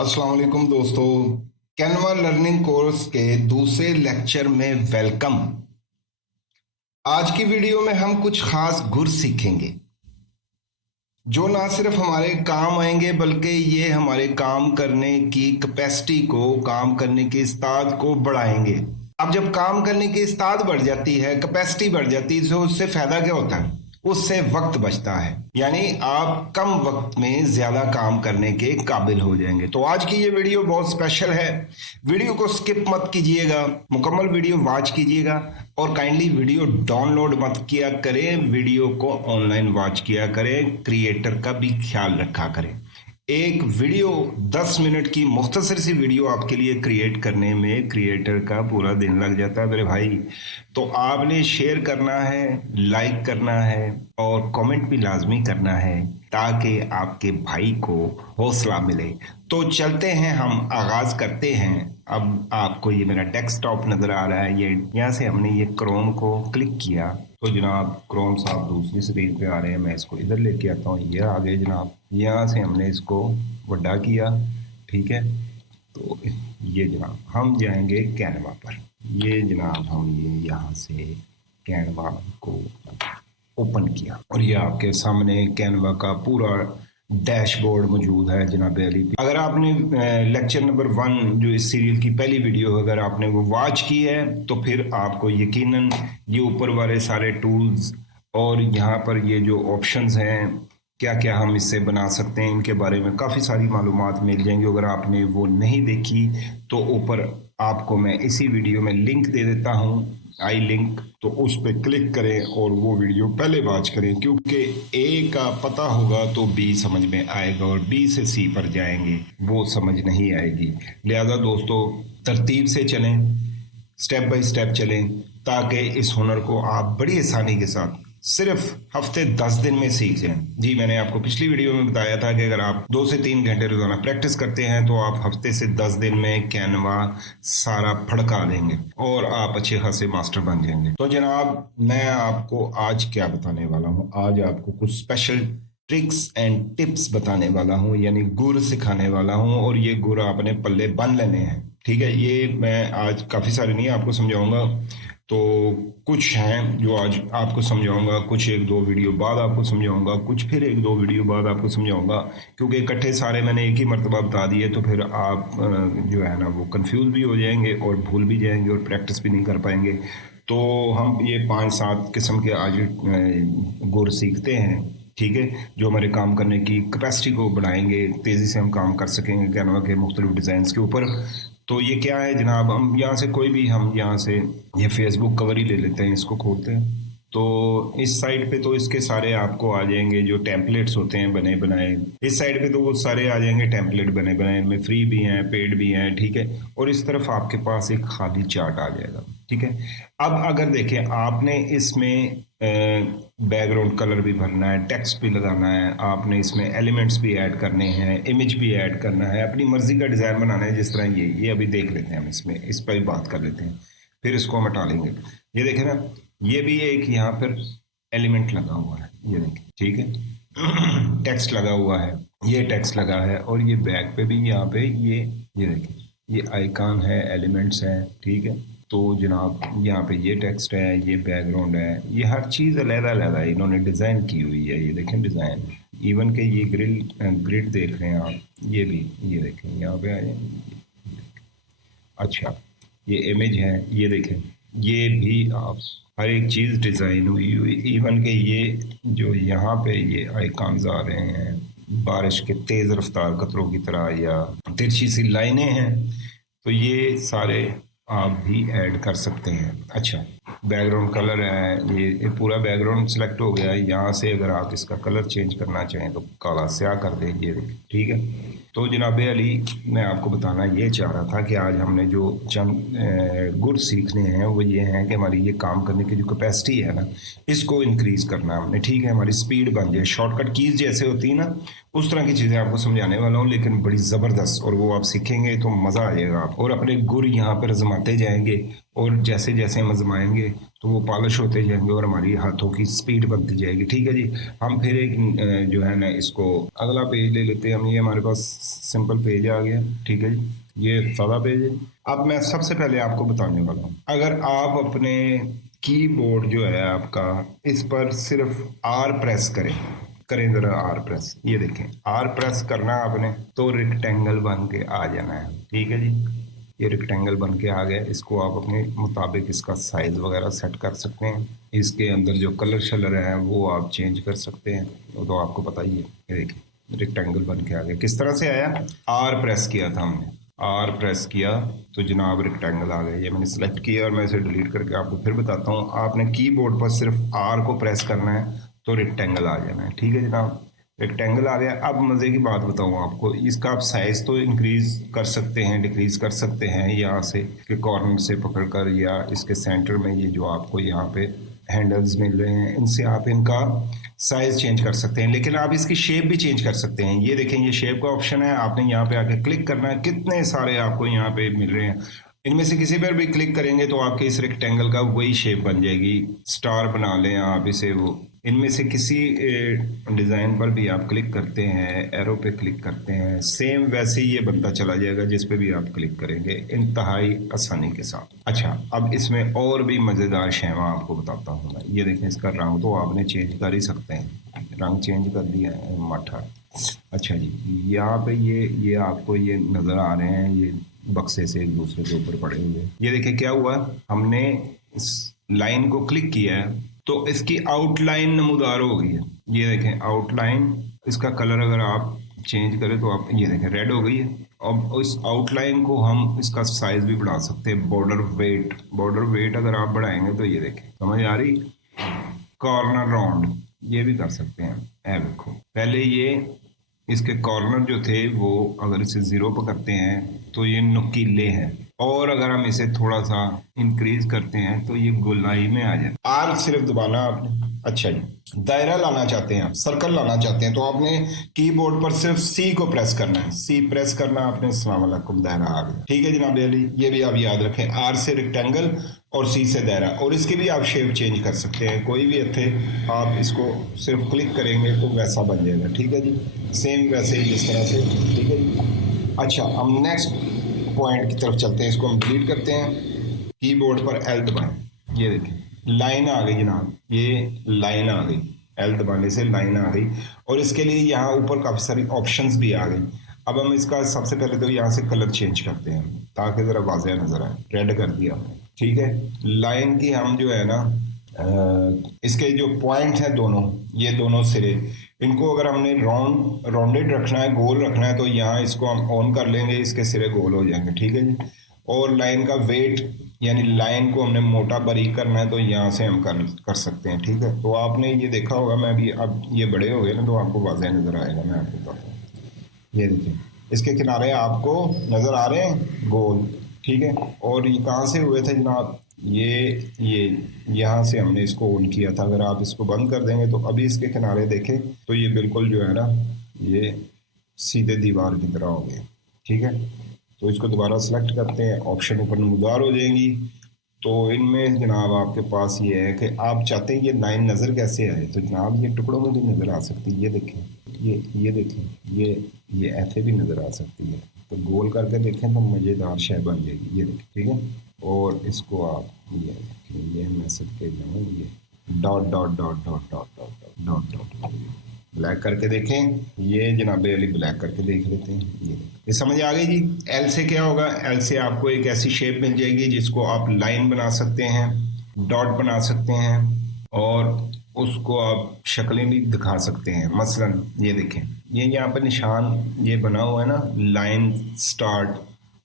अस्सलाम वालेकुम दोस्तों। कैनवा लर्निंग कोर्स के दूसरे लेक्चर में वेलकम। आज की वीडियो में हम कुछ खास गुर सीखेंगे जो ना सिर्फ हमारे काम आएंगे बल्कि ये हमारे काम करने की कैपेसिटी को, काम करने की इस्ताद को बढ़ाएंगे। अब जब काम करने की इस्ताद बढ़ जाती है, कैपेसिटी बढ़ जाती है, तो उससे फायदा क्या होता है? उससे वक्त बचता है, यानी आप कम वक्त में ज्यादा काम करने के काबिल हो जाएंगे। तो आज की ये वीडियो बहुत स्पेशल है। वीडियो को स्किप मत कीजिएगा, मुकम्मल वीडियो वॉच कीजिएगा और काइंडली वीडियो डाउनलोड मत किया करें, वीडियो को ऑनलाइन वॉच किया करें, क्रिएटर का भी ख्याल रखा करें। एक वीडियो 10 मिनट की मुख्तसर सी वीडियो आपके लिए क्रिएट करने में क्रिएटर का पूरा दिन लग जाता है मेरे भाई। तो आपने शेयर करना है, लाइक करना है और कमेंट भी लाजमी करना है ताकि आपके भाई को हौसला मिले। तो चलते हैं, हम आगाज करते हैं। अब आपको ये मेरा डेस्कटॉप नजर आ रहा है, ये यहाँ से हमने ये क्रोम को क्लिक किया तो जनाब क्रोम साहब दूसरी स्क्रीन पे आ रहे हैं। मैं इसको इधर लेके आता हूँ, ये आगे जनाब यहाँ से हमने इसको बड़ा किया, ठीक है। तो ये जनाब हम जाएंगे कैनवा पर। ये जनाब हम ये यहाँ से कैनवा को ओपन किया और ये आपके सामने कैनवा का पूरा डैशबोर्ड मौजूद है जनाब अली। अगर आपने लेक्चर नंबर 1 जो इस सीरियल की पहली वीडियो अगर आपने वो वॉच की है तो फिर आपको यकीनन ये ऊपर वाले सारे टूल्स और यहाँ पर ये जो ऑप्शंस हैं, क्या क्या हम इससे बना सकते हैं, इनके बारे में काफ़ी सारी मालूमात मिल जाएंगी। अगर आपने वो नहीं देखी तो ऊपर आपको मैं इसी वीडियो में लिंक दे देता हूँ, आई लिंक, तो उस पर क्लिक करें और वो वीडियो पहले वॉच करें, क्योंकि ए का पता होगा तो बी समझ में आएगा और बी से सी पर जाएंगे वो समझ नहीं आएगी। लिहाजा दोस्तों तरतीब से चलें, स्टेप बाय स्टेप चलें ताकि इस हुनर को आप बड़ी आसानी के साथ सिर्फ हफ्ते 10 दिन में सीख जाएं। जी मैंने आपको पिछली वीडियो में बताया था कि अगर आप 2 से 3 घंटे रोजाना प्रैक्टिस करते हैं तो आप हफ्ते से 10 दिन में कैनवा सारा फड़का देंगे और आप अच्छे खासे मास्टर बन जाएंगे। तो जनाब मैं आपको आज क्या बताने वाला हूँ, आज आपको कुछ स्पेशल ट्रिक्स एंड टिप्स बताने वाला हूँ, यानी गुर सिखाने वाला हूँ और ये गुर आपने पल्ले बन लेने हैं, ठीक है। ये मैं आज काफ़ी सारे नहीं आपको समझाऊंगा, तो कुछ हैं जो आज आपको समझाऊंगा, कुछ 1-2 वीडियो बाद आपको समझाऊंगा, कुछ फिर 1-2 वीडियो बाद आपको समझाऊंगा, क्योंकि इकट्ठे सारे मैंने एक ही मरतबा बता दिए तो फिर आप जो है ना वो कंफ्यूज भी हो जाएंगे और भूल भी जाएंगे और प्रैक्टिस भी नहीं कर पाएंगे। तो हम ये 5-7 किस्म के आज गुर सीखते हैं, ठीक है, जो हमारे काम करने की कैपेसिटी को बढ़ाएंगे, तेज़ी से हम काम कर सकेंगे कैनवा के मुख्तलिफ डिज़ाइन के ऊपर। तो ये क्या है जनाब, हम यहाँ से कोई भी, हम यहाँ से ये फेसबुक कवर ही ले लेते हैं, इसको खोलते हैं तो इस साइड पे तो इसके सारे आपको आ जाएंगे जो टेम्पलेट्स होते हैं बने बनाए। इस साइड पे तो वो सारे आ जाएंगे टेम्पलेट बने बनाए, इनमें फ्री भी हैं, पेड भी हैं, ठीक है। और इस तरफ आपके पास एक खाली चार्ट आ जाएगा, ठीक है। अब अगर देखें आपने इसमें बैकग्राउंड कलर भी भरना है, टेक्स्ट भी लगाना है, आपने इसमें एलिमेंट्स भी ऐड करने हैं, इमेज भी ऐड करना है, अपनी मर्जी का डिज़ाइन बनाना है। जिस तरह ये अभी देख लेते हैं, हम इसमें इस पर बात कर लेते हैं, फिर इसको हम हटा लेंगे। ये देखें ना, ये भी एक यहाँ पर एलिमेंट लगा हुआ है, ये देखें, ठीक है। टेक्स्ट लगा हुआ है, ये टेक्स्ट लगा है और ये बैक पे भी यहाँ पे ये देखें, ये आइकॉन है, एलिमेंट्स है, ठीक है। तो जनाब यहाँ पे ये टेक्स्ट है, ये बैकग्राउंड है, ये हर चीज़ अलग-अलग इन्होंने डिज़ाइन की हुई है। ये देखें डिज़ाइन, इवन के ये ग्रिड देख रहे हैं आप, ये भी ये देखें यहाँ पे आए। अच्छा ये इमेज है, ये देखें, ये भी आप हर एक चीज़ डिज़ाइन हुई इवन के ये जो यहाँ पे ये आइकॉन्स आ रहे हैं, बारिश के तेज़ रफ्तार कतरों की तरह या तिरछी सी लाइनें हैं, तो ये सारे आप भी ऐड कर सकते हैं। अच्छा बैकग्राउंड कलर है, ये पूरा बैकग्राउंड सेलेक्ट हो गया है। यहाँ से अगर आप इसका कलर चेंज करना चाहें तो काला स्याह कर देंगे, ठीक है। तो जनाब अली मैं आपको बताना ये चाह रहा था कि आज हमने जो चंद गुर सीखने हैं वो ये हैं कि हमारी ये काम करने की जो कैपेसिटी है ना, इसको इंक्रीज़ करना हमने, ठीक है। हमारी स्पीड बन जाए, शॉर्टकट कीज़ जैसे होती है ना उस तरह की चीज़ें आपको समझाने वाला हूँ, लेकिन बड़ी ज़बरदस्त, और वो आप सीखेंगे तो मज़ा आ जाएगा आप, और अपने गुर यहाँ पर आजमाते जाएंगे, और जैसे जैसे हम आजमाएंगे तो वो पॉलिश होते जाएंगे और हमारी हाथों की स्पीड बनती जाएगी। ठीक है जी। हम फिर एक जो है ना, इसको अगला पेज ले लेते हैं हम। ये हमारे पास सिंपल पेज आ गया। ठीक है जी, ये सादा पेज है। अब मैं सबसे पहले आपको बताने वाला हूँ, अगर आप अपने कीबोर्ड जो है आपका, इस पर सिर्फ आर प्रेस करें, करें जरा आर प्रेस, ये देखें आर प्रेस करना आपने, तो रेक्टेंगल बन के आ जाना है। ठीक है जी, ये रेक्टेंगल बन के आ गया। इसको आप अपने मुताबिक इसका साइज वगैरह सेट कर सकते हैं। इसके अंदर जो कलर शलर है वो आप चेंज कर सकते हैं, वो तो आपको पता ही है। ये देखिए रेक्टेंगल बन के आ गया। किस तरह से आया? आर प्रेस किया था हमने, आर प्रेस किया तो जनाब रेक्टेंगल आ गया। ये मैंने सेलेक्ट किया और मैं इसे डिलीट करके आपको फिर बताता हूँ। आपने कीबोर्ड पर सिर्फ आर को प्रेस करना है तो रेक्टेंगल आ जाना है। ठीक है जनाब, रेक्टेंगल आ गया। अब मज़े की बात बताऊँ आपको, इसका आप साइज़ तो इंक्रीज कर सकते हैं, डिक्रीज कर सकते हैं, यहाँ से के कॉर्नर से पकड़कर, या इसके सेंटर में ये जो आपको यहाँ पे हैंडल्स मिल रहे हैं, इनसे आप इनका साइज चेंज कर सकते हैं। लेकिन आप इसकी शेप भी चेंज कर सकते हैं। ये देखें, ये शेप का ऑप्शन है, आपने यहाँ पे आके क्लिक करना है। कितने सारे आपको यहाँ पे मिल रहे हैं, इनमें से किसी पर भी क्लिक करेंगे तो आपके इस रेक्टेंगल का वही शेप बन जाएगी। स्टार बना लें आप इसे, वो इनमें से किसी डिज़ाइन पर भी आप क्लिक करते हैं, एरो पे क्लिक करते हैं, सेम वैसे ही ये बनता चला जाएगा जिस पे भी आप क्लिक करेंगे, इंतहाई आसानी के साथ। अच्छा, अब इसमें और भी मज़ेदार शेवा आपको बताता हूँ मैं। ये देखें, इसका रंग तो आपने चेंज कर ही सकते हैं, रंग चेंज कर दिया है माठा। अच्छा जी, यहाँ पे ये आपको ये नज़र आ रहे हैं, ये बक्से से एक दूसरे के ऊपर पड़े हुए। ये देखिए क्या हुआ, हमने इस लाइन को क्लिक किया है तो इसकी आउटलाइन नमूदार हो गई है। ये देखें आउटलाइन, इसका कलर अगर आप चेंज करें तो आप ये देखें रेड हो गई है। अब इस आउटलाइन को हम इसका साइज भी बढ़ा सकते हैं। बॉर्डर वेट अगर आप बढ़ाएंगे तो ये देखें, समझ आ रही? कॉर्नर राउंड ये भी कर सकते हैं। देखो पहले ये इसके कॉर्नर जो थे वो अगर इसे ज़ीरो पर करते हैं तो ये नुकीले हैं, और अगर हम इसे थोड़ा सा इंक्रीज करते हैं तो ये गोलाई में आ जाए। आर सिर्फ दबाना आपने। अच्छा जी, दायरा लाना चाहते हैं आप, सर्कल लाना चाहते हैं, तो आपने कीबोर्ड पर सिर्फ सी को प्रेस करना है। सी प्रेस करना आपने, अस्सलाम वालेकुम, दायरा आ गया। ठीक है जनाब अली, ये भी आप याद रखें, आर से रेक्टेंगल और सी से दायरा। और इसकी भी आप शेप चेंज कर सकते हैं, कोई भी थे आप इसको सिर्फ क्लिक करेंगे तो वैसा बन जाएगा। ठीक है जी, सेम वैसे ही इस तरह से। ठीक है जी। अच्छा, हम नेक्स्ट पॉइंट की तरफ चलते हैं, इसको हम डिलीट करते हैं। कीबोर्ड पर एल दबाएं, ये देखें लाइन आ गई जनाब, ये लाइन आ गई, एल दबाने से लाइन आ गई। और इसके लिए यहाँ ऊपर काफ़ी सारी ऑप्शंस भी आ गई। अब हम इसका सबसे पहले तो यहाँ से कलर चेंज करते हैं ताकि ज़रा वाज़ेह नज़र आए। रेड कर दिया हमने। ठीक है, लाइन की हम जो है ना, इसके जो पॉइंट हैं दोनों, ये दोनों सिरे, इनको अगर हमने राउंडेड रखना है, गोल रखना है, तो यहाँ इसको हम ऑन कर लेंगे, इसके सिरे गोल हो जाएंगे। ठीक है जी। और लाइन का वेट, यानी लाइन को हमने मोटा बारीक करना है तो यहाँ से हम कर सकते हैं। ठीक है, तो आपने ये देखा होगा, मैं भी अब ये बड़े हो गए ना तो आपको वाज़ेह नज़र आएगा। मैं आपको बताता हूँ, ये देखिए इसके किनारे आपको नज़र आ रहे हैं गोल। ठीक है, और ये कहाँ से हुए थे जनाब, ये यहाँ से हमने इसको ऑन किया था। अगर आप इसको बंद कर देंगे तो अभी इसके किनारे देखें तो ये बिल्कुल जो है ना, ये सीधे दीवार की तरह हो गए। ठीक है, तो इसको दोबारा सेलेक्ट करते हैं, ऑप्शन ऊपर नमूदार हो जाएंगी। तो इनमें जनाब आपके पास ये है कि आप चाहते हैं ये लाइन नज़र कैसे आए, तो जनाब ये टुकड़ों में भी नज़र आ सकती है। ये देखें, ये देखें, ये ऐसे भी नज़र आ सकती है। तो गोल करके देखें तो मज़ेदार शय बन जाएगी। ये देखें, ठीक है। और इसको आप ये मैसेज के जाएँ, ये dot dot dot dot dot dot dot dot black करके देखें। ये जनाब अली ब्लैक करके देख लेते हैं। ये समझ आ गई जी। एल से क्या होगा, एल से आपको एक ऐसी शेप मिल जाएगी जिसको आप लाइन बना सकते हैं, डॉट बना सकते हैं, और उसको आप शक्लें भी दिखा सकते हैं। मसलन ये देखें, ये यहाँ पर निशान ये बना हुआ है ना, लाइन स्टार्ट,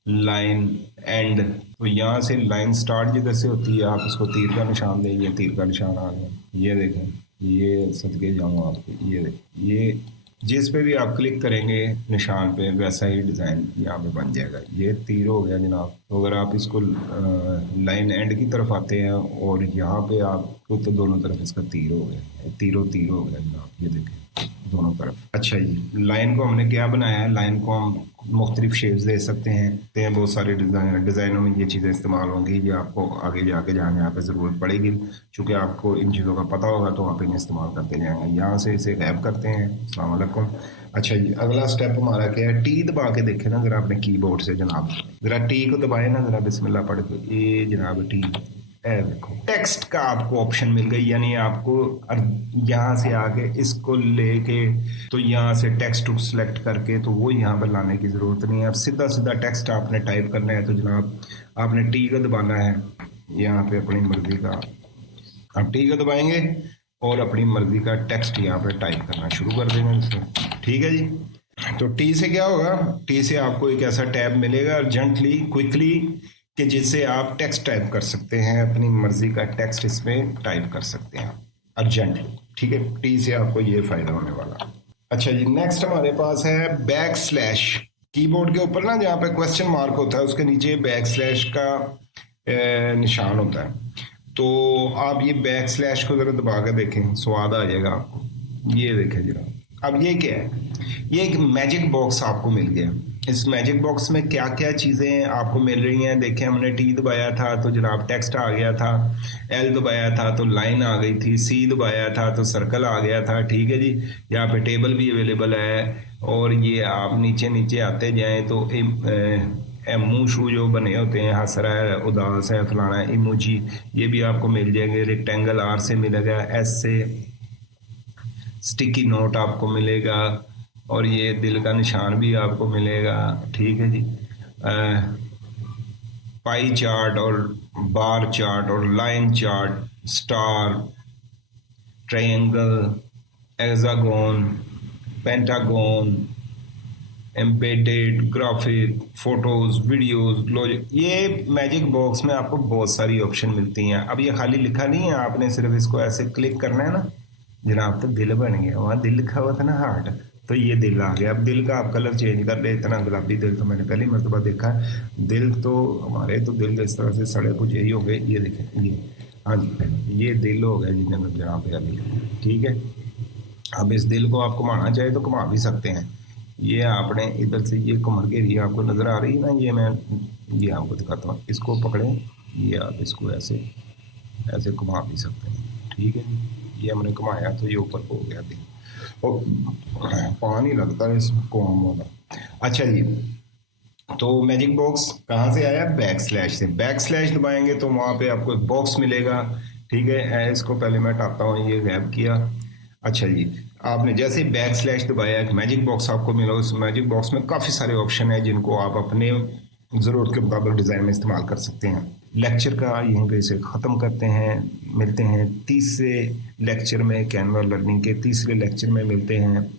लाइन एंड। तो यहाँ से लाइन स्टार्ट जिधर से होती है आप इसको तीर का निशान दें, ये तीर का निशान आ गया। ये देखें, ये सदके जाऊँ आपको, ये देखें, ये जिस पे भी आप क्लिक करेंगे निशान पे वैसा ही डिज़ाइन यहाँ पे बन जाएगा। ये तीर हो गया जनाब। तो अगर आप इसको लाइन एंड की तरफ आते हैं और यहाँ पे आप तो दोनों तरफ इसका तीर हो गया, तीर हो गया जनाब। ये देखें, दोनों तरफ। अच्छा जी, लाइन को हमने क्या बनाया है, लाइन को हम मुख्तलिफ शेप्स दे सकते हैं बहुत सारे डिज़ाइनों में ये चीज़ें इस्तेमाल होंगी, ये आपको आगे जाके जहाँ पे ज़रूरत पड़ेगी, चूँकि आपको इन चीज़ों का पता होगा तो आप इन्हें इस्तेमाल करते जाएंगे। यहाँ से इसे गैप करते हैं। अस्सलाम वालेकुम। अच्छा जी, अगला स्टेप हमारा क्या है, टी दबा के देखें ना ज़रा अपने कीबोर्ड से जनाब, ज़रा टी को दबाए ना ज़रा, बिस्मिल्लाह पढ़ के, ये जनाब टी, देखो टेक्स्ट का आपको ऑप्शन मिल गई, यानी आपको यहाँ से आके इसको लेके तो यहाँ से टेक्स्ट को सिलेक्ट करके तो वो यहाँ पर लाने की ज़रूरत नहीं है। अब सीधा सीधा टेक्स्ट आपने टाइप करना है तो जनाब आपने टी को दबाना है, यहाँ पे अपनी मर्ज़ी का आप टी को दबाएंगे और अपनी मर्ज़ी का टेक्स्ट यहाँ पे टाइप करना शुरू कर देंगे। ठीक है जी। तो टी से क्या होगा, टी से आपको एक ऐसा टैब मिलेगा अर्जेंटली क्विकली कि जिससे आप टेक्स्ट टाइप कर सकते हैं, अपनी मर्जी का टेक्स्ट इसमें टाइप कर सकते हैं अर्जेंटली। ठीक है, टी से आपको ये फ़ायदा होने वाला। अच्छा जी, नेक्स्ट हमारे पास है बैक स्लैश। कीबोर्ड के ऊपर ना जहाँ पे क्वेश्चन मार्क होता है उसके नीचे बैक स्लैश का निशान होता है, तो आप ये बैक स्लैश को ज़रा दबा के देखें, स्वाद आ जाएगा आपको। ये देखें जरा, अब ये क्या है, ये एक मैजिक बॉक्स आपको मिल गया। इस मैजिक बॉक्स में क्या क्या चीज़ें आपको मिल रही हैं, देखें हमने टी दबाया था तो जनाब टेक्स्ट आ गया था, एल दबाया था तो लाइन आ गई थी, सी दबाया था तो सर्कल आ गया था। ठीक है जी, यहाँ पे टेबल भी अवेलेबल है, और ये आप नीचे नीचे आते जाएं तो मुँह शू जो बने होते हैं, हंस रहा है, उदास है, फलाना है, इमोजी, ये भी आपको मिल जाएंगे। रेक्टेंगल आर से मिलेगा, एस से स्टिकी नोट आपको मिलेगा, और ये दिल का निशान भी आपको मिलेगा। ठीक है जी, पाई चार्ट और बार चार्ट और line chart, star, triangle, hexagon, pentagon, embedded, graphic, photos, videos, logic, ये मैजिक बॉक्स में आपको बहुत सारी ऑप्शन मिलती हैं। अब ये खाली लिखा नहीं है, आपने सिर्फ इसको ऐसे क्लिक करना है ना जनाब, तो दिल बन गया। वहाँ दिल लिखा हुआ था ना, हार्ट, तो ये दिल आ गया। अब दिल का आप कलर चेंज कर ले, इतना गुलाबी दिल तो मैंने पहली मरतबा देखा है। दिल तो हमारे तो दिल इस तरह से सड़े कुछ यही हो गए, ये देखें, ये हाँ जी, ये दिल हो गया जिन्हें जनाब पे अभी। ठीक है, अब इस दिल को आप घुमाना चाहे तो घुमा भी सकते हैं। ये आपने इधर से ये घुमर के लिए आपको नज़र आ रही है ना, ये मैं ये आपको दिखाता हूँ, इसको पकड़ें, ये आप इसको ऐसे ऐसे घुमा भी सकते हैं। ठीक है, ये हमने घुमाया तो ये ऊपर को हो गया दिल, और पानी लगता है इसमें कौन वाला। अच्छा जी, तो मैजिक बॉक्स कहाँ से आया, बैक स्लैश से। बैक स्लैश दबाएंगे तो वहाँ पे आपको एक बॉक्स मिलेगा। ठीक है, इसको पहले मैं टापता हूँ, ये गैप किया। अच्छा जी, आपने जैसे बैक स्लैश दबाया एक मैजिक बॉक्स आपको मिला। उस मैजिक बॉक्स में काफ़ी सारे ऑप्शन हैं जिनको आप अपने ज़रूरत के मुताबिक डिज़ाइन में इस्तेमाल कर सकते हैं। लेक्चर का यहीं पे इसे ख़त्म करते हैं, मिलते हैं तीसरे लेक्चर में, कैनवा लर्निंग के तीसरे लेक्चर में मिलते हैं।